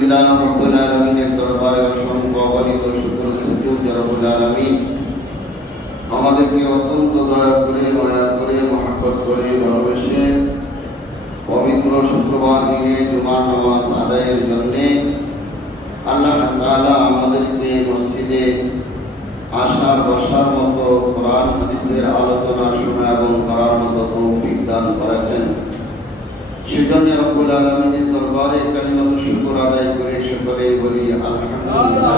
রব্বুল আলামিনের দরবারে অসংখ্য অগণিত শুকর সুজুদ রব্বুল আলামিন আমাদেরকে অত্যন্ত দয়া করে মায়া করে মহব্বত করে ভালোবেসে পবিত্র শুক্রবার দিনে জুমার নামাজ আদায়ের জন্য আল্লাহ তাআলা আমাদেরকে মসজিদে আসার বসার মতো কোরআন হাদিসের আলোচনা শোনা এবং করার মতো তৌফিক দান করেছেন। সেজন্য রব্বুল আলামিনের দরবারে কালিমাত শুকর আদায় করে সকলেই বলি আলহামদুলিল্লাহ।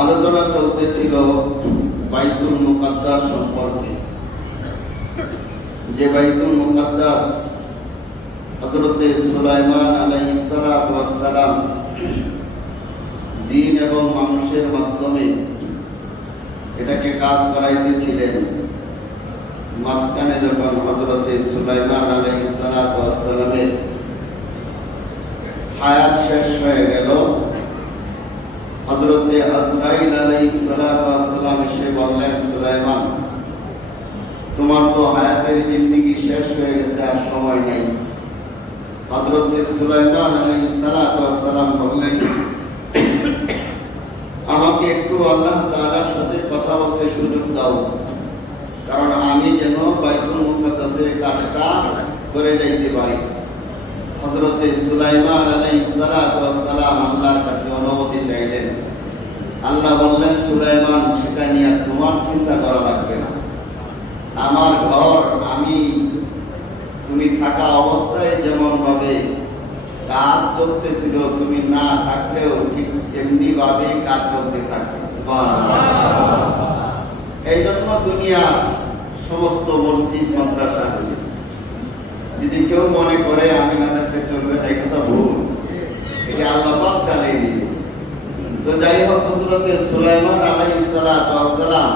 আলোচনা চলতেছিল বাইতুল মুকাদ্দাস সম্পর্কে। যে বাইতুল মুকাদ্দাস হযরত সুলাইমান আলাইহিস সালাতু ওয়াস সালাম জিন এবং মানুষের মাধ্যমে এটাকে কাজ করাইতেছিলেন। মাঝখানে যখন হযরত সুলাইমান আলাইহিস সালাতু ওয়াস সালামের হায়াত শেষ হয়ে গেল, হযরত আজরাইল আলাইহিস সালাতু ওয়াস সালাম এসে বললেন, সুলাইমান, তোমার তো হায়াতের জিন্দেগি শেষ হয়ে গেছে, আর সময় নেই। হযরত সুলাইমান আলাইহিস সালাতু ওয়াস সালাম বললেন, আমাকে একটু আল্লাহ তাআলার সাথে কথা বলতে সুযোগ দাও, কারণ আমি যেন বাইতুল মুকাদ্দাসের কাজটা করে যাইতে পারি। হযরত সুলাইমান আলাইহিস সালাতু ওয়াস সালাম আল্লাহর কাছে অনুমতি চাইলেন। আল্লাহ বললেন, সুলাইমান, সেটা নিয়ে তোমার চিন্তা করা লাগবে না। আমার ঘর আমি তুমি থাকা অবস্থায় যেমন ভাবে কাজ চলতেছিল, তুমি না থাকলেও ঠিক তেমনি ভাবে কাজ চলতে থাকবে। এই জন্য দুনিয়ার সমস্ত মসজিদ মাদ্রাসা হয়েছে। যদি কেউ মনে করে আমি না থাকতে চলবে না, এই কথা ভুল। এটা আল্লাহ পাক চালিয়ে দিবে। তো যাই হোক, হযরত সুলাইমান আলাইহিস সালাতু ওয়াস সালাম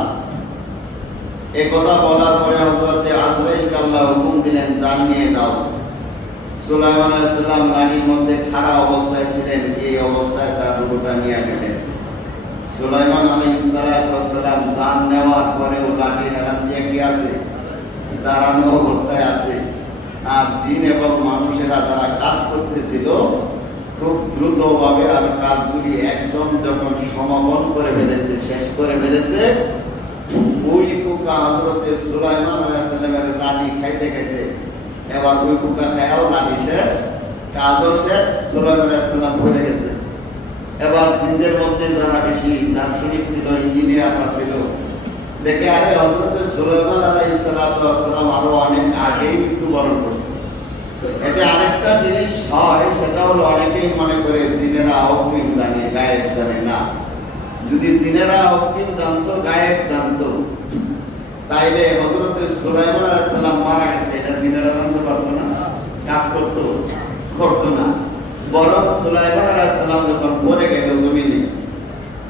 এই কথা বলার পরে হযরত আজরাইলকে আল্লাহ হুকুম দিলেন, জান নিয়ে দাও। সুলাইমান আলাইহিস সালাম লাঠির মধ্যে খাড়া অবস্থায় ছিলেন, এই অবস্থায় তার রূহটা নিয়ে গেলেন। সুলাইমান আলাইহিস সালাতু ওয়াস সালাম জান নেওয়ার পরেও লাঠি হারান দিয়ে কি আছে? দাঁড়ানো অবস্থায় আছে। আর জিন এবং মানুষেরা যারা কাজ করতেছিল খুব দ্রুত ভাবে আর কাজগুলি একদম যখন সমাপন করে ফেলেছে, শেষ করে ফেলেছে, ওই পোকা হযরত সুলাইমান আলাইহিস সালামের লাঠি খাইতে খাইতে এবার ওই পোকা খায়াও লাঠি শেষ, কাজও শেষ, সুলাইমান আলাইহিস সালাম ভরে গেছে। এবার জিনদের মধ্যে যারা বেশি দার্শনিক ছিল, ইঞ্জিনিয়াররা ছিল, দেখে আরে হযরত সুলাইমান আলাইহিস সালাতু ওয়াস সালাম আরো অনেক আগেই মৃত্যুবরণ করছে। এটা আরেকটা জিনিস হয়, সেটা হলো অনেকেই মনে করে জিনেরা অগ্রিম জানে, গায়েব জানে না। যদি জিনেরা অগ্রিম জানতো, গায়েব জানতো, তাইলে হযরত সুলাইমান আলাইহিস সালাম মারা গেছে এটা জিনেরা জানতে পারতো না, কাজ করতো না। বরং সুলাইমান আলাইহিস সালাম যখন মরে গেল জমিনে,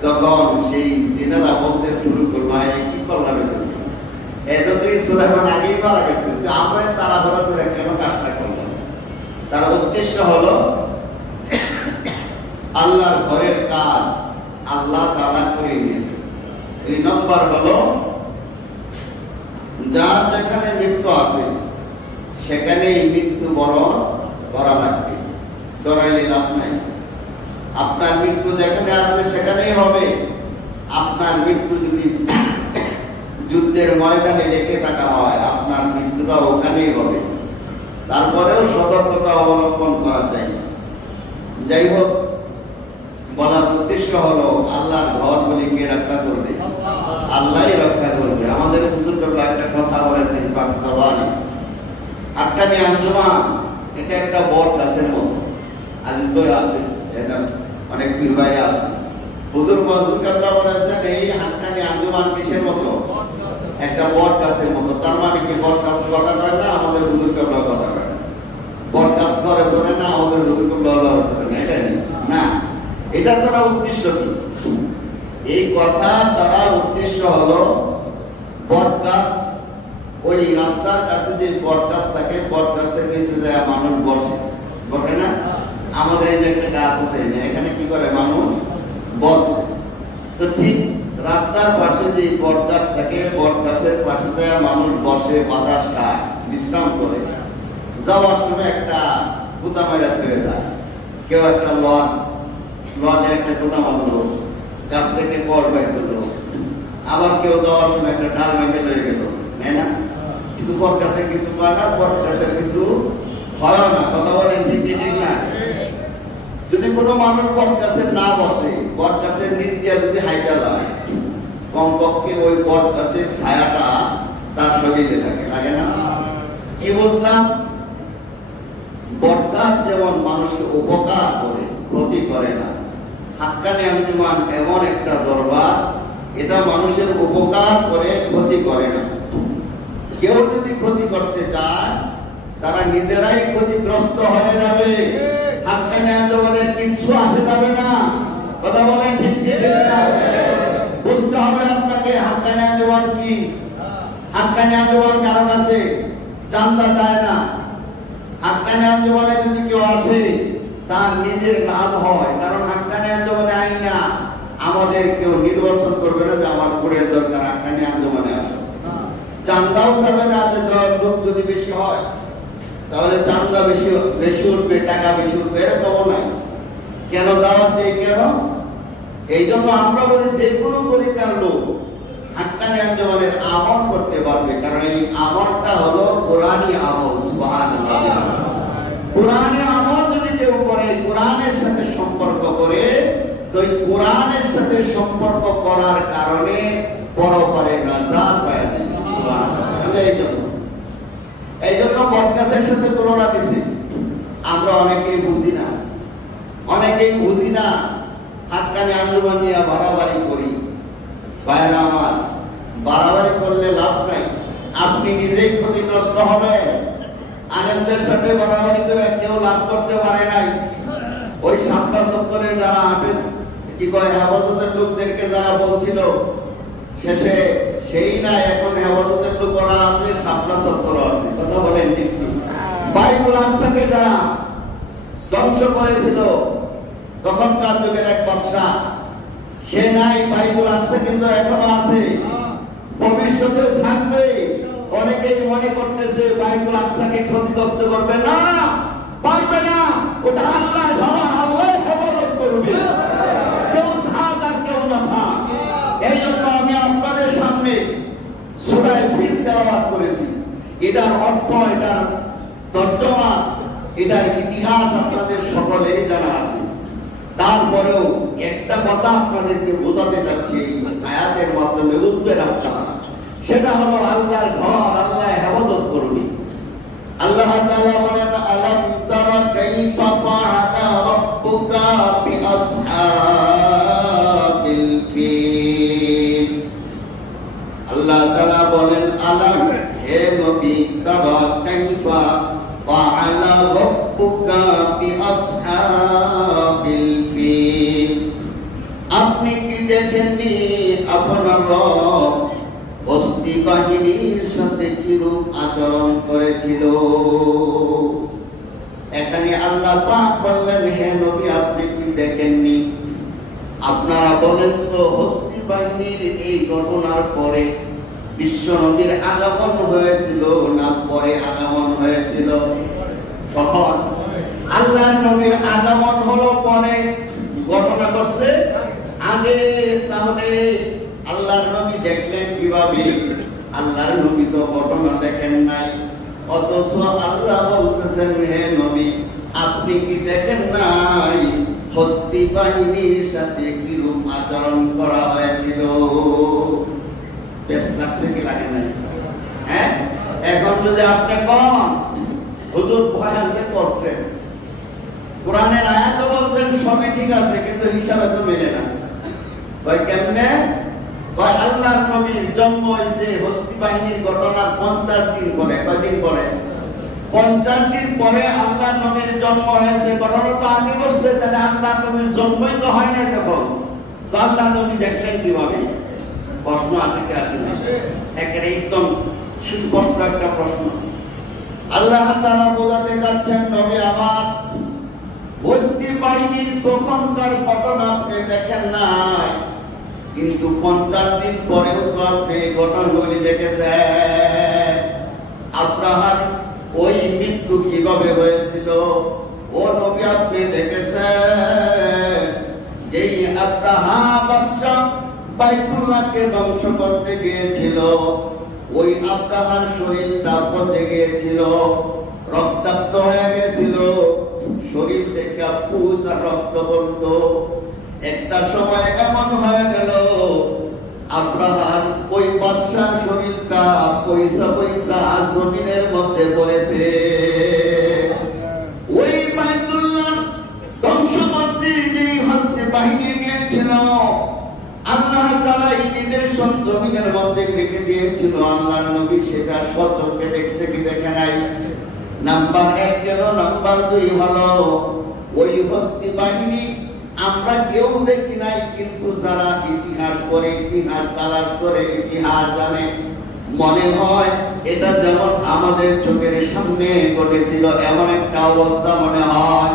তখন সেই জিনেরা বলতে শুরু করলো, কি করলাম এতদিন সুলাইমান আগেই মারা গেছে, আমরা তাড়াহুড়া করে কেন কাজটা করলাম? তার উদ্দেশ্য হলো আল্লাহর ঘরের কাজ আল্লাহ তাআলা করে নিয়েছে। এই নম্বর হলো, যার যেখানে মৃত্যু আছে সেখানেই মৃত্যু বরণ করা লাগবে, ডরাইলে লাভ নাই। আপনার মৃত্যু যেখানে আছে সেখানেই হবে। আপনার মৃত্যু যদি যুদ্ধের ময়দানে লেগে থাকা হয়, আপনার মৃত্যুটা ওখানেই হবে। তারপরেও সতর্কতা অবলম্বন করা যায়। যাই হোক, বলার উদ্দেশ্য হলো আল্লাহর ঘরগুলিকে রক্ষা করবে, আল্লাহই রক্ষা করবে। আমাদের হুজুররা একটা কথা বলেছেন পাকসাওয়ানি, হাক্কানি আঞ্জুমান এটা একটা বট গাছের মতো। আজ তো আছে, এটা অনেক পীর ভাই আছে। হুজুর কাবলা বলেছেন, এই হাক্কানি আঞ্জুমান কিসের মতো? একটা বট গাছের মতো। তার মানে কি বট গাছ কথা কয় না? আমাদের হুজুর কাবলা কথা কয় না। বট গাছ করে শোনে না, আমাদের হুজুর কাবলা না। এটার দ্বারা উদ্দেশ্য কি? এই কথা দ্বারা উদ্দেশ্য হলো, বট গাছ ওই রাস্তার কাছে যে বট গাছ থাকে, বট গাছের নিচে যায় মানুষ বসে না? আমাদের এই যে একটা গাছ আছে, এখানে কি করে মানুষ বসে। তো ঠিক রাস্তার পাশে যে বট গাছ থাকে, বট গাছের পাশে যায় মানুষ বসে, বাতাস খায়, বিশ্রাম করে। যাওয়ার সময় একটা কুতা মারা হয়ে যায়। কেউ একটা লজে একটা কুতা মারলো, গাছ থেকে কর বের করলো, আবার কেউ যাওয়ার সময় একটা ডাল মেঘে লয়ে গেল, তাই না? কিন্তু বট গাছে কিছু পায় না, বট গাছের কিছু হয় না। কথা বলেন ঠিক না? যদি কোনো মানুষ বট গাছে না বসে, বট গাছের নিচ দিয়ে যদি হাইটা যায়, কমপক্ষে ওই বট গাছের ছায়াটা তার শরীরে লাগে না? কি বললাম? বট গাছ যেমন মানুষকে উপকার করে, ক্ষতি করে না। হাক্কানি আঞ্জুমান এমন একটা দরবার, এটা মানুষের উপকার করে, ক্ষতি করে না। কেউ যদি ক্ষতি করতে চায়, তারা নিজেরাই ক্ষতিগ্রস্ত হয়ে যাবে। হাক্কানি আঞ্জুমানের কিছু আসে যাবে না। কথা বলেন ঠিক না? বুঝতে হবে আপনাকে হাক্কানি আঞ্জুমান কি। হাক্কানি আঞ্জুমান কারণ আছে, চান্দা চায় না। হাক্কানি আঞ্জুমানে যদি কেউ আসে, তার নিজের লাভ হয়। কারণ হাক্কানি আঞ্জুমানে আইন না, আমাদের কেউ নির্বাচন করবে না যে আমার ভোটের দরকার, হাক্কানি আঞ্জুমানে আসে। চান্দাও যাবে না, যে লোক যদি বেশি হয় তাহলে চান্দা বেশি উঠবে, টাকা বেশি উঠবে, এরকমও নাই। কেন দাওয়াত দেয়? কেন? এই জন্য আমরা বলি যে কোনো পরীক্ষার লোক হাক্কানি আঞ্জুমানের আমল করতে পারবে, কারণ এই আমলটা হলো কোরআনী আমল। সুবহানাল্লাহ। কোরআনী আমল যদি কেউ করে, কোরআনের সাথে সম্পর্ক করে, তো এই কোরআনের সাথে সম্পর্ক করার কারণে পরপারে নাজাত পায় যায়। এই জন্য বটগাছের সাথে তুলনা দিছি। আমরা অনেকেই বুঝি না, হাক্কানি আঞ্জুমান নিয়ে বাড়াবাড়ি করি। ভাইরা আমার, বাড়াবাড়ি করলে লাভ নাই, আপনি নিজেই ক্ষতিগ্রস্ত হবেন। আলেমদের সাথে বাড়াবাড়ি করে কেউ লাভ করতে পারে নাই। ওই সামনা চত্বরে যারা আবেন কি কয় হেফাজতের লোকদেরকে যারা বলছিল, শেষে সেই না এখন হেফাজতের লোক করা আছে, সামনা চত্বর আছে। কথা বলেন ঠিক? বাইতুল আকসাকে যারা ধ্বংস করেছিল, তখনকার যুগের এক বাদশা, সে নাই, বাইতুল আকসা কিন্তু এখনো আছে, ভবিষ্যতেও থাকবে। অনেকেই মনে করতেছে বাইতুল আকসাকে ক্ষতিগ্রস্ত করবে না, পারবে না, ওটা আল্লাহ হেফাজত করবে, কেউ থাক আর কেউ না থাক। এই জন্য আমি আপনাদের সামনে সূরা ফিল তেলাওয়াত করেছি। এটার অর্থ, এটার তর্জমা, এটার ইতিহাস আপনাদের সকলেই জানা আছে। তারপরেও একটা কথা আপনাদেরকে বোঝাতে যাচ্ছি, আয়াতের মাধ্যমে বুঝবেন আপনারা। সেটা হলো আল্লাহর ঘর, আল্লাহ হেফাজত করবে। আল্লাহ তাআলা বলেন, আলাম তারা কাইফা ফাআলা রাব্বুকা বিআসহাবিল ফিল। আল্লাহ তাআলা বলেন, আলাম, হে নবী, তারা কাইফা ফাআলা রাব্বুকা বিআসহাবিল ফিল। আপনি কি দেখেননি আপনার রব বস্তি বাহিনীর সাথে কিরূপ আচরণ করেছিল? এখানে আল্লাহ পাক বললেন, হে নবী, আপনি কি দেখেননি? আপনারা বলেন তো, হস্তি বাহিনীর এই ঘটনার পরে বিশ্ব নবীর আগমন হয়েছিল না পরে আগমন হয়েছিল? তখন আল্লাহর নবীর আগমন হলো পরে, ঘটনা করছে আগে। তাহলে আল্লাহর নবী দেখলেন কিভাবে? আল্লাহর নবী তো ঘটনা দেখেন নাই, অথচ আল্লাহ বলতেছেন, হে নবী, আপনি কি দেখেন নাই হস্তি বাহিনীর সাথে কিরূপ আচরণ করা হয়েছিল? বেশ লাগছে কি লাগে নাই? হ্যাঁ, এখন যদি আপনি কন হুজুর ভয়ানকে করছেন, কোরআনের আয়াত বলছেন সবই ঠিক আছে, কিন্তু হিসাবে তো মেলে না। ভাই কেমনে? ভাই আল্লাহর নবীর জন্ম হয়েছে হস্তি বাহিনীর ঘটনার 50 দিন পরে। কয়দিন পরে? 50 দিন পরে আল্লাহর নবীর জন্ম হয়েছে। ঘটনা তো আগে বলছে, তাহলে আল্লাহর নবীর জন্মই তো হয় না তখন। তো আল্লাহর নবী দেখলেন কিভাবে? প্রশ্ন আসে কি আসে না? একেবারে একদম সুস্পষ্ট একটা প্রশ্ন। আল্লাহ তাআলা বোঝাতে যাচ্ছেন, নবী আমার, হস্তি বাহিনীর তখনকার ঘটনা আপনি দেখেন নাই, কিন্তু 50 দিন পরেও তো আপনি ঘটনাগুলি দেখেছেন। আব্রাহার ওই মৃত্যু কিভাবে হয়েছিল, ও নবী আপনি দেখেছেন যেই আব্রাহা বাদশা বাইতুল্লাহকে ধ্বংস করতে গিয়েছিল, ওই আব্রাহার শরীরটা পচে গিয়েছিল, রক্তাক্ত হয়ে গেছিল, শরীর থেকে পুষ আর রক্ত পড়ত। একটা সময় এমন হয়ে গেল আব্রাহার ওই বাদশার শরীরটা পয়সা পয়সা জমিনের মধ্যে পড়েছে। ওই বাইতুল্লাহ ধ্বংস করতে যে হস্তে বাহিনী নিয়েছিল, আল্লাহ তাআলা এই নিদর্শন জমিনের মধ্যে রেখে দিয়েছিল। আল্লাহর নবী সেটা সচক্ষে দেখছে কি দেখে নাই? নাম্বার 1 গেল। নাম্বার 2 হলো ওই হস্তি বাহিনী আমরা কেউ দেখি নাই, কিন্তু যারা ইতিহাস পড়ে, ইতিহাস তালাশ করে, ইতিহাস জানে, মনে হয় এটা যেমন আমাদের চোখের সামনে ঘটেছিল এমন একটা অবস্থা মনে হয়।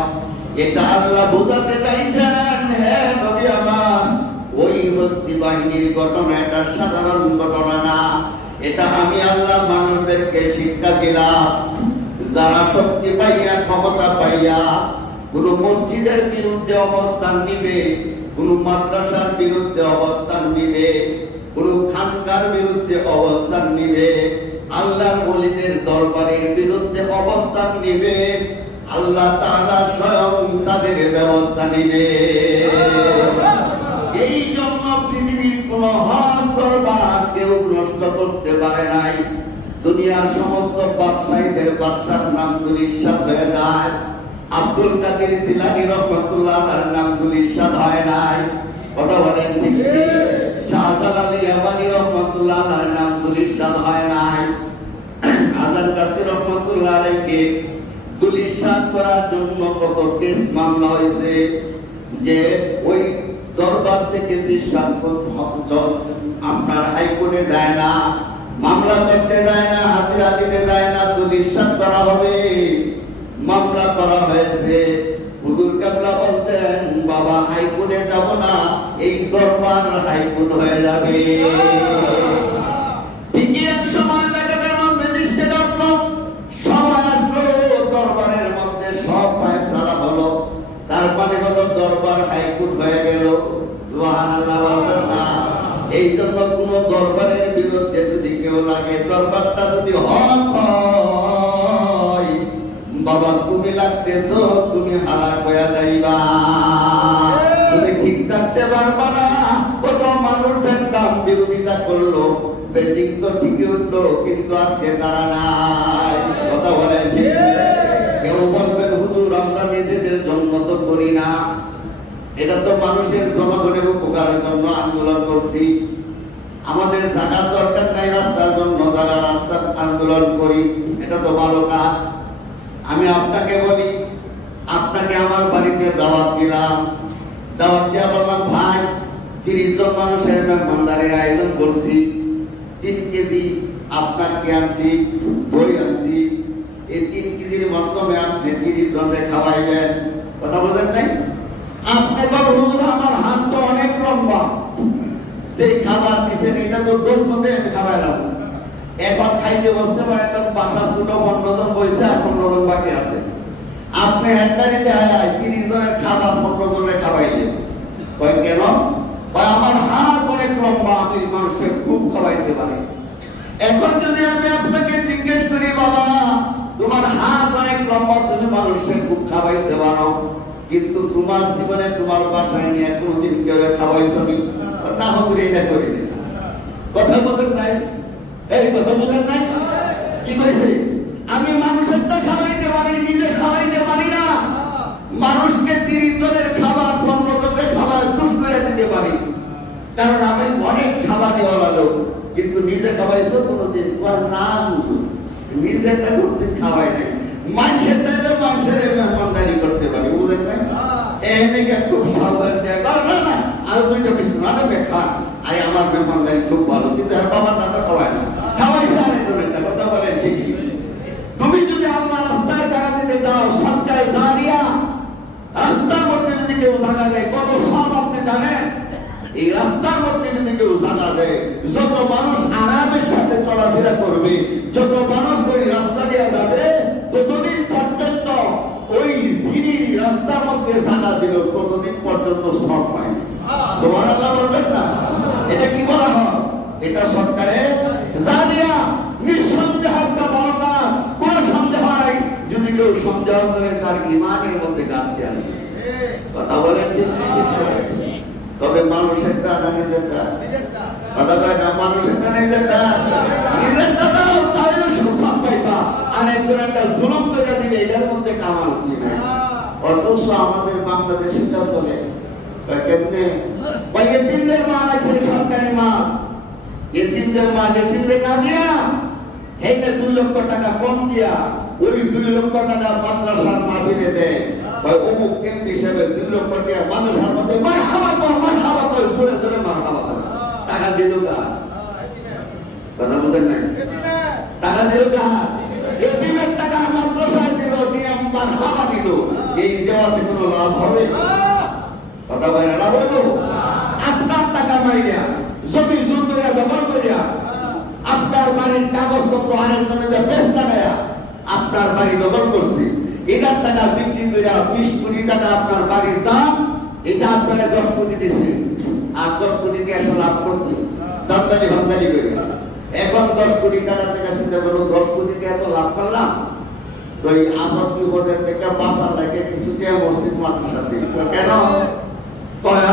এটা আল্লাহ বোঝাতে চাইছেন, হে নবী আমার, ওই হস্তি বাহিনীর ঘটনা এটা সাধারণ ঘটনা না। এটা আমি আল্লাহ মানুষদেরকে শিক্ষা দিলাম, যারা শক্তি পাইয়া, ক্ষমতা পাইয়া কোন মসজিদের বিরুদ্ধে অবস্থান নিবে, কোন মাদ্রাসার বিরুদ্ধে অবস্থান নিবে, কোন খানকার বিরুদ্ধে অবস্থান নিবে, আল্লাহর ওলিদের দরবারের বিরুদ্ধে অবস্থান নিবে, আল্লাহ তাআলা স্বয়ং তাদের ব্যবস্থা নিবে। এই জন্য পৃথিবীর কোন হক দরবার কেউ নষ্ট করতে পারে নাই। দুনিয়ার সমস্ত বাদশাহীদের বাদশার নাম দুলিশাত হয়ে যায়, আব্দুল কাদের জিলানী রাহমাতুল্লাহ আলাইহির নাম দুলিশাত হয় নাই। কথা বলেন ঠিক? শাহজালাল ইয়ামানী রাহমাতুল্লাহ আলাইহির নাম দুলিশাত হয় নাই। আজাদ কাসির রাহমাতুল্লাহ আলাইহিকে দুলিশাত করার জন্য কত কেস মামলা হয়েছে, যে ওই দরবার থেকে বিশ্বাস আপনার হাইকোর্টে যায় না, মামলা করতে যায় না, হাজিরা দিতে যায় না, দুলিশাত করা হবে। মামলা করা হয়েছে, হুজুর কেবলা বলছেন বাবা হাইকোর্টে যাব না, এই দরবার হাইকোর্ট হয়ে যাবে। ঠিকই এক সময় দেখা গেল ম্যাজিস্ট্রেট আসলো, সবাই আসলো, দরবারের মধ্যে সব ফয়সালা হলো, তারপরে হলো দরবার হাইকোর্ট হয়ে গেল। সুবহানাল্লাহ বলবেন না? এই জন্য কোন দরবারের বিরুদ্ধে যদি কেউ লাগে, দরবারটা যদি হক হয়, বাবা তুমি লাগতেছ, তুমি হালাক হয়ে যাইবা, তুমি ঠিক থাকতে পারবা না। কত মানুষ দেখতাম বিরোধিতা করলো, বিল্ডিং তো ঠিকই উঠলো, কিন্তু আজকে তারা নাই। কথা বলেন ঠিক? কেউ বলবেন হুজুর আমরা নিজেদের জন্য তো করি না, এটা তো মানুষের জনগণের উপকারের জন্য আন্দোলন করছি। আমাদের জায়গার দরকার নাই রাস্তার জন্য, যারা রাস্তার আন্দোলন করি, এটা তো ভালো কাজ। আমি আপনাকে বলি, আপনাকে আমার বাড়িতে দাওয়াত দিলাম, দাওয়াত দিয়া বললাম ভাই 30 জন মানুষের মেহমানদারির আয়োজন করছি, 3 কেজি আপনাকে আনছি, দই আনছি, এই 3 কেজির মাধ্যমে আপনি 30 জনকে খাওয়াইবেন। কথা বলেন নাই? আপনি বলুন হুজুর আমার হাত তো অনেক লম্বা, যে খাবার দিচ্ছেন এটা তো 10 মধ্যে আমি খাওয়াইলাম, এখন খাইতে বসতে পারে, এখন বাসা ছোট 15 জন বসে আর 15 জন বাকি আছে, আপনি হেডারিতে 30 জনের খাবার 15 জনের খাওয়াইলেন। কয় কেন? আমার হাত অনেক লম্বা, আমি মানুষের খুব খাওয়াইতে পারি। এখন যদি আমি আপনাকে জিজ্ঞেস করি বাবা তোমার হাত অনেক লম্বা, তুমি মানুষের খুব খাওয়াইতে পারো, কিন্তু তোমার জীবনে তোমার বাসায় নিয়ে কোনদিন কেউ খাওয়াইছো না? হুজুর এটা করি না। কথা বলেন নাই? এই কথা বলেন নাই? কি কইছে? আমি মানুষেরটা খাওয়াইতে পারি, নিজে খাওয়াইতে পারি না। মানুষকে 30 জনের খাবার 15 জনের খাবার খুশ করে দিতে পারি, কারণ আমি অনেক খাবার দেওয়া লোক, কিন্তু নিজে খাওয়াইছো কোনদিন? না হুজুর, নিজেরটা কোনদিন খাওয়াই নাই। মানুষের চাইলে মানুষের মেহমানদারি করতে পারি, বুঝলেন না? এমনি খুব সাবধান না, আর 2টা মিষ্টি মানে খান, আরে আমার মেহমানদারি খুব ভালো, কিন্তু আর বাবার দাদা খাওয়ায় না, খাওয়াইছে আরেক জনের। কথা বলেন ঠিকই। তুমি যদি আল্লাহ রাস্তায় জায়গা দিতে যাও, সবটাই জারিয়া, রাস্তার মধ্যে যদি কেউ জায়গা দেয় কত সব আপনি জানেন? এই রাস্তার মধ্যে যদি কেউ জায়গা দেয়, যত মানুষ আরামের সাথে চলাফেরা করবে, যত মানুষ ওই রাস্তা দিয়ে যাবে, ততদিন পর্যন্ত ওই যিনি টাকা দিল ততদিন পর্যন্ত সব পায়নি। সুবহানাল্লাহ বলবেন না? এটা কি বলা হয়? এটা সরকারের জানিয়া নিঃসন্দেহ একটা বড় কাজ, কোন সন্দেহ নাই। যদি কেউ সন্দেহ করে তার ইমানের মধ্যে গাঁথতে আসবে। কথা বলেন যে তবে মানুষের টাকা নিজের কথা কয় না, মানুষের টাকা নিজের টাকাও তাহলে সুফল পাইবা। আর একজন একটা জুলুম করে দিলে এটার মধ্যে কামাল কি নাই। অথচ আমাদের বাংলাদেশে তা চলে কেমনে? এতিমদের মা আছে সরকারি মা, এতিমদের মা এতিমদের না দিয়া হেঁটে 2 লক্ষ টাকা কম দিয়া ওই 2 লক্ষ টাকা মাদ্রাসার মাহফিলে দেয়। অমুক কেন্দ্র হিসেবে 2 লক্ষ টাকা মাদ্রাসার মধ্যে মারহাবা কর জোরে জোরে মারহাবা কর। টাকা দিল কার? কথা বলতেন নাই? টাকা দিল কার? এতিমের টাকা মাদ্রাসায় দিল, নিয়ম মারহাবা দিল। এই দেওয়াতে কোনো লাভ হবে? কথা বলে লাভ হইল? আপনার টাকা মাইয়া জমি জমিয়া দখল করিয়া আপনার বাড়ির কাগজপত্র আরেকজনের বেশ টাকায়া আপনার বাড়ি দখল করছে। এটার টাকা বিক্রি করে 20 কোটি টাকা আপনার বাড়ির দাম, এটা আপনারা 10 কোটি দিচ্ছে। আর 10 কোটি দিয়ে আসলে লাভ করছে দামদারি ভামদারি করে। এখন 10 কোটি টাকা থেকে চিন্তা করলো 10 কোটি টাকা তো লাভ করলাম, তো এই আপদ বিপদের থেকে বাঁচার লাগে কিছু দিয়ে মসজিদ মাদ্রাসা দিয়েছে। কেন?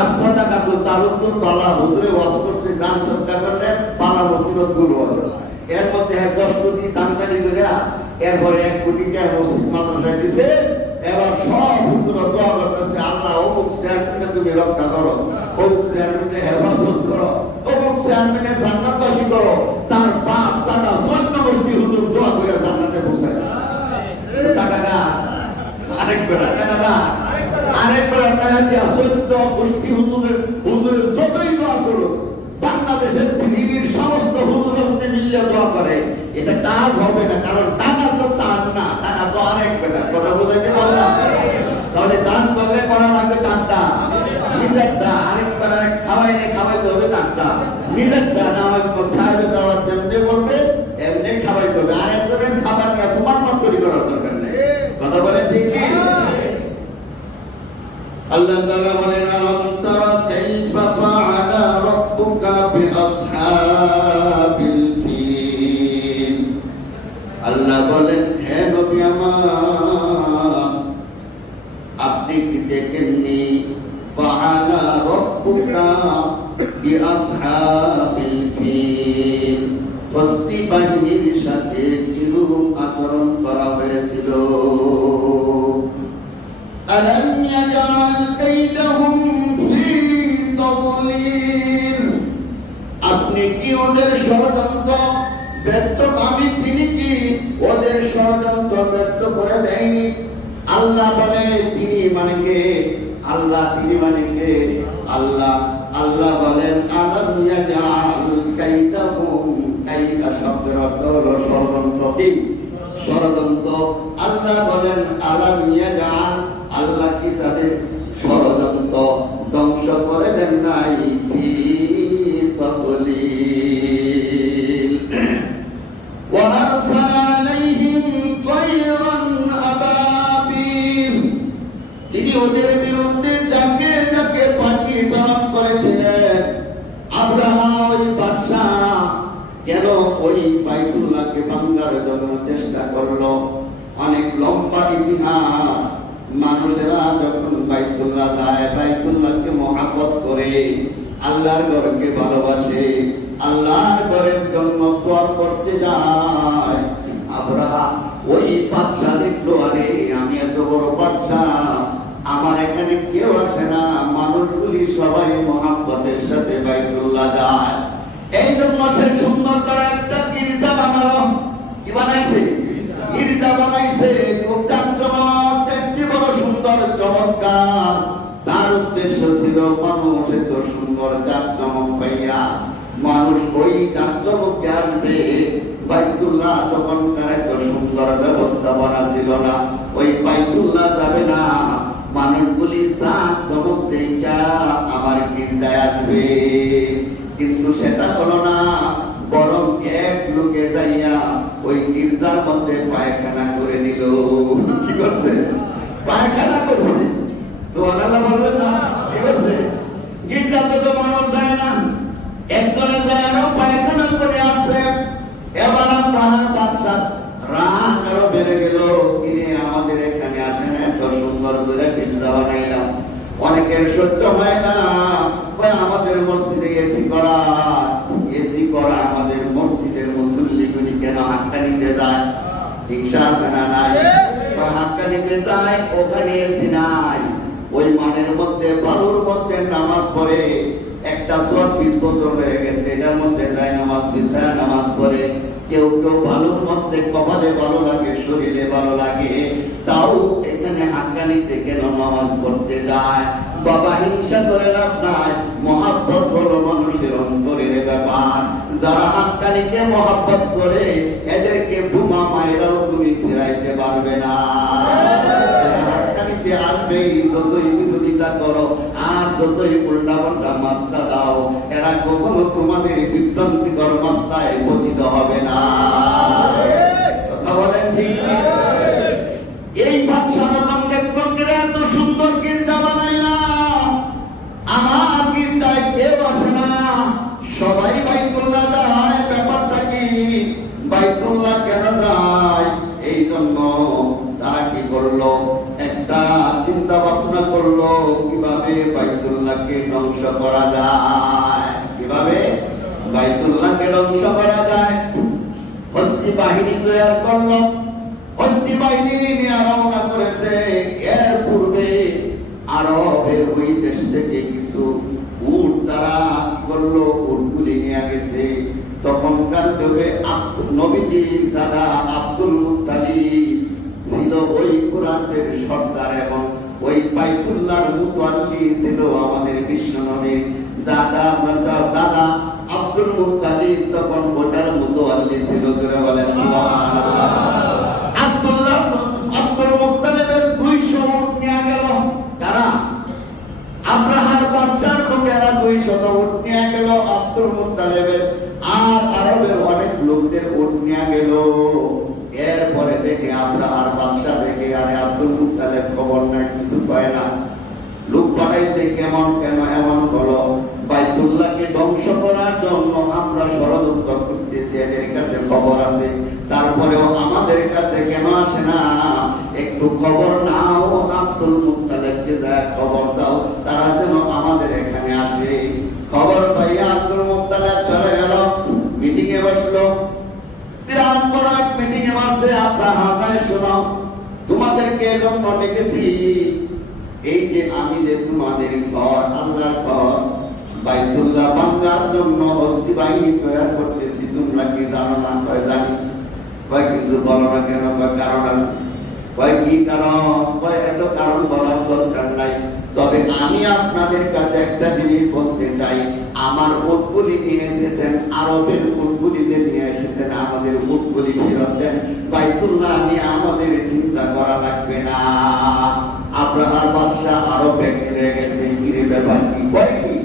আস্থা টাকা তো তার উপর বালা হুজুরে ওয়াজ করছে, দান সৎকার করলে বালা মুসিবত দূর হবে। এর মধ্যে 10 কোটি দানদারি করে এরপরে 1 কোটি টাকা মসজিদ মাদ্রাসায় দিছে। এবার সব হুজুর দোয়া করতেছে, আল্লাহ অমুক চেয়ারম্যানকে তুমি রক্ষা করো, অমুক চেয়ারম্যানকে হেফাজত করো, অমুক চেয়ারম্যানকে জান্নাতবাসী করো। তার বাপ দাদা 14 গোষ্ঠী হুজুর দোয়া করে জান্নাতে পৌঁছায়। টাকাটা আরেক বেলা, টাকাটা আরেক বেলা টাকা দিয়া 14 গোষ্ঠী হুজুরের যতই দোয়া করো, বাংলাদেশের পৃথিবীর সমস্ত হুজুরের মিলিয়ে দোয়া করে, এটা কাজ হবে না। কারণ টাকা তো তার না, টাকা তো আরেক বেটা। কথা বোঝাইতে পারলাম? তাহলে দান করলে করা লাগবে দানটা নিজেরটা, আরেক বেলা খাওয়াইতে হবে দানটা নিজেরটা। না হয় সাহেবের দেওয়ার যেমনি বলবে এমনি খাওয়াইতে হবে। আরেকজনের খাবার নিয়ে তোমার মত তৈরি করার দরকার নেই। কথা বলে ঠিক কি? আল্লাহ তাআলা বলেন, আলাম তারা কাইফা ফাআলা রাব্বুকা বিআসহাবিল ফিল। আল্লাহ বলেন, হে নবী আমার, আপনি কি দেখেননি ফাআলা রাব্বুকা বিআসহাবিল ফিল, হস্তি বাহিনীর সাথে কিরূপ আচরণ করা হয়েছিল। ألم يجعل كيدهم في تضليل। আপনি কি ওদের ষড়যন্ত্র ব্যর্থ? আমি তিনি কি ওদের ষড়যন্ত্র ব্যর্থ করে দেয়নি? আল্লাহ বলে তিনি মানে কে? আল্লাহ তিনি মানে কে? আল্লাহ। আল্লাহ বলেন, আলাম ইয়াজআল কাইদাহুম। কাইদা শব্দের অর্থ হলো ষড়যন্ত্র। কি ষড়যন্ত্র? আল্লাহ বলেন, আলাম ইয়াজআল, আল্লাহ কি তাদের ষড়যন্ত্র ধ্বংস করে দেন নাই? ফি তাদলিল। ওয়া আরসালা আলাইহিম তায়রান আবাবিল। তিনি ওদের বিরুদ্ধে যাকে যাকে পাখি পালন করেছিলেন। আব্রাহা ওই বাদশাহ কেন ওই বাইতুল্লাহকে ভাঙার জন্য চেষ্টা করলো? অনেক লম্বা ইতিহাস। মানুষেরা যখন বাইতুল্লাহ যায়, বাইতুল্লাহকে মহাব্বত করে, আল্লাহর ঘরকে ভালোবাসে, আল্লাহর ঘরের জন্য দোয়া করতে যায়। আব্রাহা ওই বাদশা দেখলো, আরে আমি এত বড় বাদশা, আমার এখানে কেউ আসে না, মানুষগুলি সবাই মহাব্বতের সাথে বাইতুল্লাহ যায়। এই জন্য সে সুন্দর করে একটা গির্জা বানালো। কি বানাইছে? গির্জা বানাইছে, খুব জাঁকজমক, একটি বড় সুন্দর চমৎকার। তার উদ্দেশ্য ছিল মানুষ এত সুন্দর জাঁকজমক পাইয়া মানুষ ওই জাঁকজমককে আসবে। বাইতুল্লাহ তখনকার এত সুন্দর ব্যবস্থাপনা ছিল না, ওই বাইতুল্লাহ যাবে না, মানুষগুলি জাঁকজমক দেখা আমার গির্জায় আসবে। কিন্তু সেটা হলো না, বরং এক লোকে যাইয়া ওই গির্জার মধ্যে পায়খানা করে দিল। কি করছে? পায়খানা করছে। এত সুন্দর করে পিজ্জা বানাইলাম, অনেকের সহ্য হয় না, আমাদের মসজিদে এসি করা আমাদের মসজিদের মুসল্লিগুলি কেন হাক্কা নিতে যায়? রিক্সা আছে না নাই? হাক্কা নিতে যায়, ওখানে এসি নাই, ওই মাঠের মধ্যে বালুর মধ্যে নামাজ পড়ে, একটা 20 বছর হয়ে গেছে, এটার মধ্যে যায় নামাজ, বিছায় নামাজ পড়ে। কেউ কেউ বালুর মধ্যে কপালে ভালো লাগে, শরীরে ভালো লাগে, তাও এখানে হাক্কানিতে কেন নামাজ পড়তে যায়? বাবা, হিংসা করে লাভ নাই, মহাব্বত হলো মানুষের অন্তরের ব্যাপার। যারা হাক্কানিকে মহাব্বত করে, এদেরকে বোমা মায়েরাও তুমি ফিরাইতে পারবে না। হাক্কানিতে আসবে, যতই বিরোধিতা করো আর যতই উল্টা পাল্টা মাস্তা দাও, এরা কখনো তোমাদের বিভ্রান্তিকর মাস্তায় পতিত হবে না। কথা বলেন ঠিক? এই বাদশাহ এত সুন্দর গির্জা বানাইলাম, আমার গির্জায় কেউ আসে না, সবাই বাইতুল্লাহ যায়। ব্যাপারটা কি? বাইতুল্লাহ কেন যায়? এই জন্য তারা কি করলো? একটা চিন্তা ভাবনা করলো, কিভাবে বাইতুল্লাহকে ধ্বংস করা যায়, কিভাবে বাইতুল্লাহকে ধ্বংস করা যায়। হস্তি বাহিনী তৈরি করলো, হস্তি বাহিনী নিয়ে রওনা করেছে। এর পূর্বে আরবের ওই দেশ থেকে কিছু উট তারা করলো, উটগুলি নিয়ে গেছে। তখনকার যুগে নবীজির দাদা আব্দুল মুত্তালিব ছিল ওই কুরাইশের সর্দার, এবং ওই বাইতুল্লাহর মুতাল্লি ছিল আমাদের বিশ্ব নবীর দাদা আব্দুল মুত্তালিব। তখন ওটার মুতাল্লি ছিল। জোরে বলেন সুবহানাল্লাহ। আব্দুল মুত্তালিবের 200 উট নিয়ে গেল। কারা? আব্রাহার বাদশার লোকেরা 200 উট নিয়ে গেল আব্দুল মুত্তালিবের, আর আরবের অনেক লোকদের উট নিয়ে গেল। এরপরে দেখে আব্রাহার বাদশা দেখে, আরে আব্দুল মুত্তালিব খবর নাই, কিছু পায় না, লোক পাঠাইছে কেমন কেন এমন হলো, বাইতুল্লাহকে ধ্বংস করার জন্য আমরা ষড়যন্ত্র করতেছি, এদের কাছে খবর আছে, তারপরেও আমাদের কাছে কেন আসে না? একটু খবর নাও, আব্দুল মুত্তালিবকে যায় খবর দাও, তারা যেন আমাদের এখানে আসে। খবর পাইয়া আব্দুল মুত্তালিব চলে গেল, মিটিং এ বসলো। বিরাট বড় এক মিটিং এ বসে আব্রাহাম, শোনো, তোমাদেরকে এজন্য ডেকেছি, এই যে আমি যে তোমাদের ঘর, আল্লাহর ঘর বাইতুল্লাহ ভাঙার জন্য হস্তি বাহিনী তৈরি করতেছি, তোমরা কি জানো না? কয় জানি। কয় কিছু বলো না কেন? কয় কারণ আছে। কয় কি কারণ? কয় এত কারণ বলার দরকার নাই, তবে আমি আপনাদের কাছে একটা জিনিস বলতে চাই, আমার উটগুলি নিয়ে এসেছেন, আরবের উটগুলি যে নিয়ে এসেছেন, আমাদের উটগুলি ফেরত দেন, বাইতুল্লাহ নিয়ে আমাদের চিন্তা করা লাগবে না। আব্রাহার বাদশা আরো বেঁকে গেছে, কি ব্যাপার কি? কয় কি?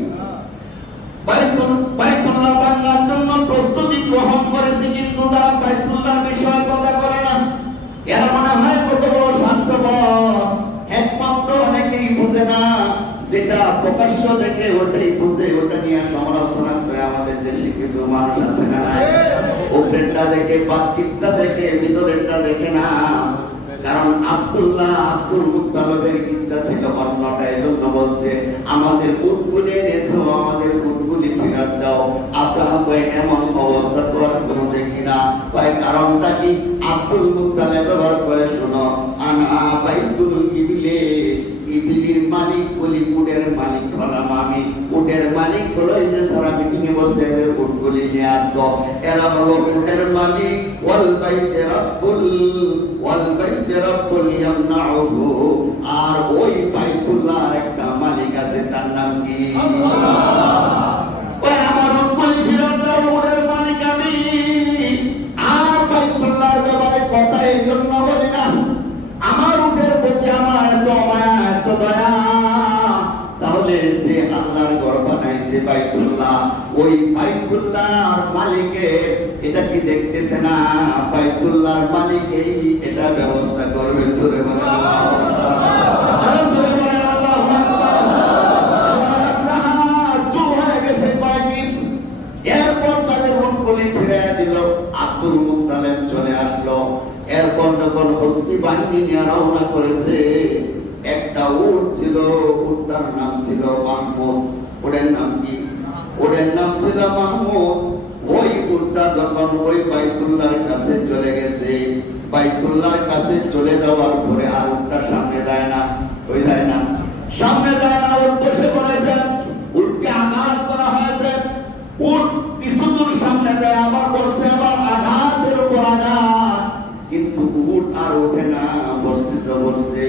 বাইতুল্লাহ ভাঙার জন্য প্রস্তুতি গ্রহণ করেছে, কিন্তু তারা বাইতুল্লাহর বিষয়ে কথা করে না। এরা মনে হয় কত বড় স্বার্থপর, একমাত্র অনেকেই বুঝে না, যেটা প্রকাশ্য দেখে ওটাই বুঝে, ওটা নিয়ে সমালোচনা করে। আমাদের দেশে কিছু মানুষ আছে না, উপরেরটা দেখে, বাহ্যিকটা দেখে, ভিতরেরটা দেখে না। কারণ আব্দুল মুত্তালিবের ইচ্ছা ছিল অন্যটা, এজন্য বলছে আমাদের উটগুলি এনেছো, আমাদের উটগুলি ফেরত দাও। আব্রাহাম ভাই এমন অবস্থা তো আর কোনো দেখি না। ভাই কারণটা কি? আব্দুল মুত্তালিব ব্যবহার করে, শোনো, আনা বাইতুল ইবিলে, ইবিলির মালিক বলি, উটের মালিক হলাম আমি। উটের মালিক হলো এই যে সারা মিটিং এ বসে এদের উটগুলি নিয়ে আসছো, এরা হলো উটের মালিক। ওয়াল বাইতে রাব্বুল ইয়ামনাউহু, আর ওই বাইতুল্লাহর একটা মালিক আছে, তার নাম কি? আল্লাহ। ওই আমার উটগুলি ফেরত দাও, উটের মালিক আমি। আর বাইতুল্লাহর ব্যাপারে কথা এই জন্য বলি না, আমার উটের প্রতি আমার এত মায়া, এত দয়া। তাহলে যে আল্লাহর ঘর বানাইছে বাইতুল্লাহ, ওই বাইতুল্লাহর মালিকে এটা কি দেখতেছে না? বাইতুল্লাহর মালিক এই এটা ব্যবস্থা করবে। জোরে বলে এরপর তাদের রূপগুলি ফিরে দিল, আব্দুল মুত্তালিব চলে আসলো। এরপর যখন হস্তি বাহিনী নিয়ে রওনা করেছে, উটটার নাম ছিল মাহমুদ। ওটার নাম কি? ওটার নাম ছিল মাহমুদ। ওই উটটা যখন ওই বাইতুল্লাহর কাছে চলে গেছে, বাইতুল্লাহর কাছে চলে যাওয়ার পরে আর উটটা সামনে যায় না, ওই যায় না, সামনে যায় না, উট বসে পড়েছে। উটকে আঘাত করা হয়েছে, উট কিছু দূর সামনে যায়, আবার বসে, আবার আঘাতের উপর আঘাত, কিন্তু উট আর ওঠে না, বসছে তো বসছে।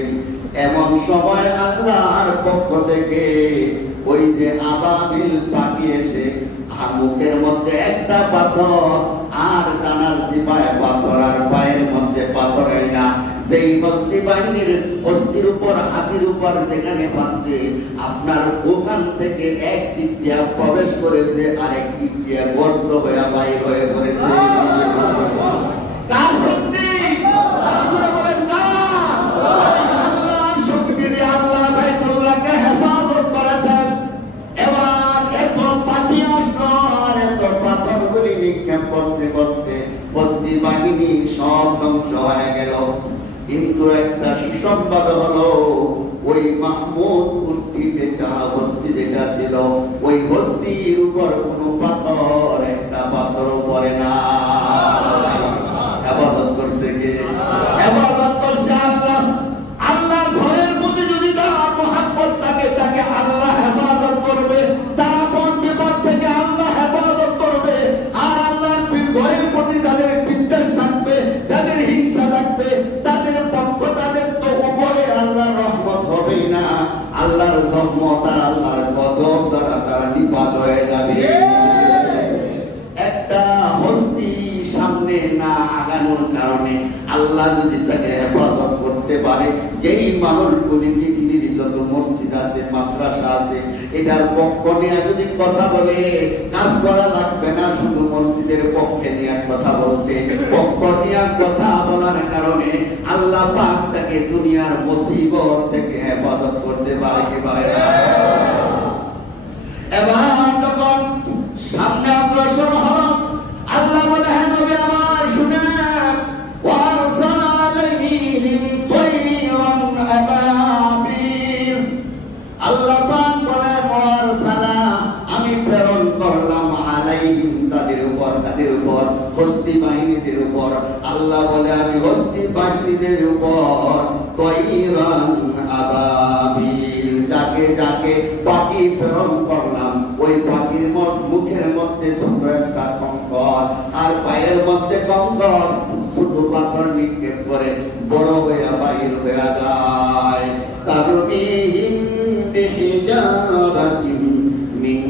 এমন সময় আল্লাহর পক্ষ থেকে ওই যে আবাবিল পাখি এসে মুখের মধ্যে একটা পাথর আর ডানার চিপায় পাথর আর পায়ের মধ্যে পাথর না, যেই হস্তি বাহিনীর হস্তির উপর হাতির উপর যেখানে পাচ্ছে আপনার ওখান থেকে এক দিক দিয়ে প্রবেশ করেছে, আরেক দিক দিয়ে গর্ত হয়ে বাইর হয়ে পড়েছে। কার শক্তি? আল্লাহর শক্তি দিয়ে আল্লাহ বাইতুল্লাহকে হেফাজত করেছেন। এবার এত পাখি আসর, এত পাথরগুলি নিক্ষেপ করতে করতে হস্তি বাহিনী সব ধ্বংস হয়ে গেল। কিন্তু একটা সুসংবাদ হলো, ওই মাহমুদ গোষ্ঠী যেটা হস্তি যেটা ছিল, ওই হস্তির উপর কোনো পাথর, একটা পাথরও পড়ে না। ইবাদত করছে কে? ইবাদত করছে আল্লাহ। আল্লাহ ঘরের মধ্যে যদি তার মহব্বত থাকে, তাকে আল্লাহ হেফাজত করবে, তার কোন বিপদ থেকে আল্লাহ হেফাজত করবে। আর আল্লাহর ঘরের প্রতি তাদের বিদ্বেষ থাকবে, তাদের হিংসা থাকবে, তাদের পক্ষ, তাদের তো উপরে আল্লাহর রহমত হবেই না, আল্লাহর রহমত আর আল্লাহর গজব দ্বারা তারা নিপাত হয়ে যাবে। একটা হস্তি সামনে না আগানোর কারণে আল্লাহ যদি তাকে হেফাজত করতে পারে, যেই মানুষগুলি পৃথিবীর যত মসজিদ আছে, মাদ্রাসা আছে, এটার পক্ষ নিয়ে যদি কথা বলে, কাজ করা লাগবে না, শুধু মসজিদের পক্ষে নিয়ে কথা বলছে। পক্ষ নিয়ে কথা বলার কারণে আল্লাহ পাক তাকে দুনিয়ার মুসিবত থেকে হেফাজত করতে পারে কি পারে না? এবার যখন সামনে অগ্রসর হল, আল্লাহ বলে, হ্যাঁ নবী আমার শুনেন, ওয়ারসালা আলাইহিম তায়রান আবাবিল। আল্লাহ পাক বলে, ওয়ারসালা, আমি প্রেরণ করলাম, আলাইহিম, তাদের উপর, তাদের উপর, হস্তি বাহিনীদের উপর। আল্লাহ বলে, আমি হস্তি বাহিনীদের উপর তায়রান আবাবিল, ডাকে ডাকে পাখি প্রেরণ করলাম। ওই পাখির মুখের মধ্যে ছোট একটা কঙ্কর আর পায়ের মধ্যে কঙ্কর, ছোট পাথর নিক্ষেপ করে বড় হয়ে বাইর হয়ে যায়। তারমিহিম বিহিজারাতিন মিন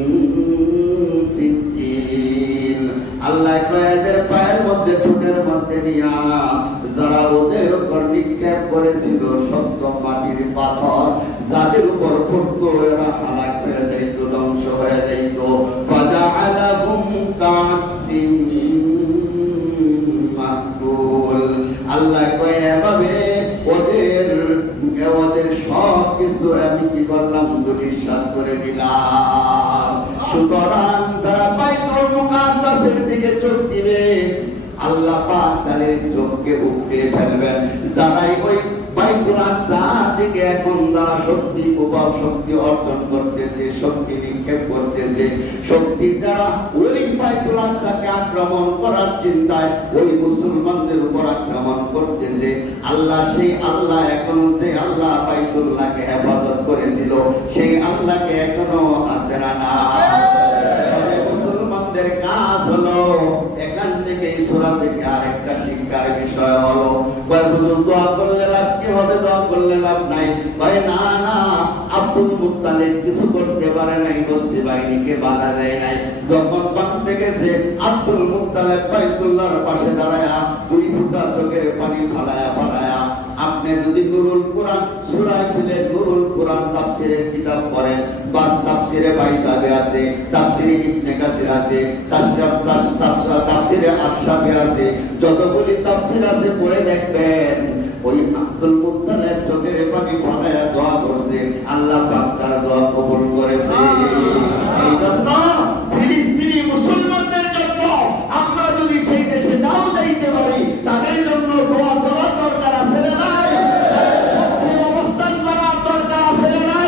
সিজ্জিল। আল্লাহ এদের পায়ের মধ্যে, ঠোঁটের মধ্যে নিয়া যারা ওদের উপর নিক্ষেপ করেছিল শক্ত মাটির পাথর, যাদের উপর পড়তো এরা হালাক হয়ে যাইত, ধ্বংস হয়ে যাইত। ফাজাআলাহুম কাসফিন মাকুল। আল্লাহ কয়, এভাবে ওদের সব কিছু আমি কি করলাম, দুলিশাত করে দিলাম। সুতরাং যারা বাইতুল মুকাদ্দাসের দিকে চোখ দিবে, আল্লাহ পাক তাদের চোখকে উপড়িয়ে ফেলবেন। যারাই ওই বাইতুল আকসার দিকে এখন যারা শক্তি উপাব শক্তি অর্জন করতেছে, শক্তি নিক্ষেপ করতেছে, শক্তি দ্বারা ওই বাইতুল আকসাকে আক্রমণ করার চিন্তায় ওই মুসলমানদের উপর আক্রমণ করতেছে, আল্লাহ সেই আল্লাহ এখনো, যে আল্লাহ বাইতুল্লাহকে হেফাজত করেছিল, সেই আল্লাহকে এখনো আছে না? মুসলমানদের কাজ হলো, এখান থেকে সূরা থেকে আরেকটা শিক্ষার বিষয় হলো, দোয়া করলে লাভ কি হবে, দোয়া করলে লাভ নাই। ভাই না না, আব্দুল মুত্তালিব কিছু করতে পারে নাই, হস্তি বাহিনীকে বাধা দেয় নাই। যখন বাঁধতে গেছে, আব্দুল মুত্তালিব বাইতুল্লাহর পাশে দাঁড়ায়া দুই ফুটা চোখের পানি ফালায়া ফালায়া, আপনি যদি নুরুল কোরআন সূরা ফিলে নুরুল কোরআন তাফসীরের কিতাব পড়েন, বা তাফসীরে বাইদাবে আছে, তাফসীরে ইবনে কাসির আছে, তাফসীরে আশরাফে আছে, যতগুলি তাফসীর আছে পড়ে দেখবেন, ওই আব্দুল মুত্তালিব চোখের পানি ফালায়া দোয়া করছে, আল্লাহ পাক তার দোয়া কবুল করেছে। এই জন্য ফিলিস্তিনি মুসলমানদের জন্য আমরা যদি সেই দেশে নাও যাইতে পারি, তাদের জন্য দোয়া করার দরকার আছে না? অবস্থান করার দরকার আছে না?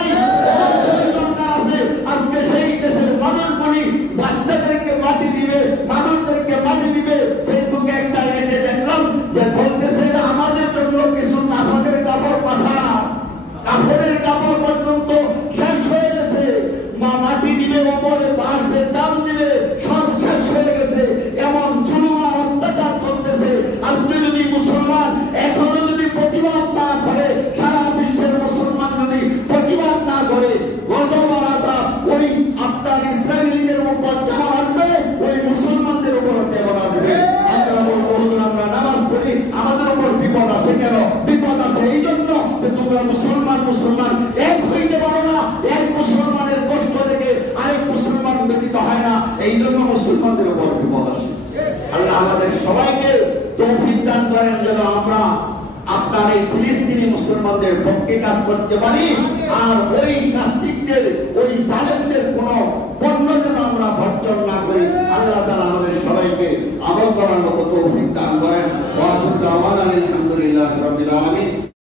তৌফিক দান করেন যেন আমরা আপনার এই ফিলিস্তিনি মুসলমানদের পক্ষে কাজ করতে পারি, আর ওই নাস্তিকদের, ওই জালেমদের কোন পণ্য যেন আমরা ভর্জন না করি।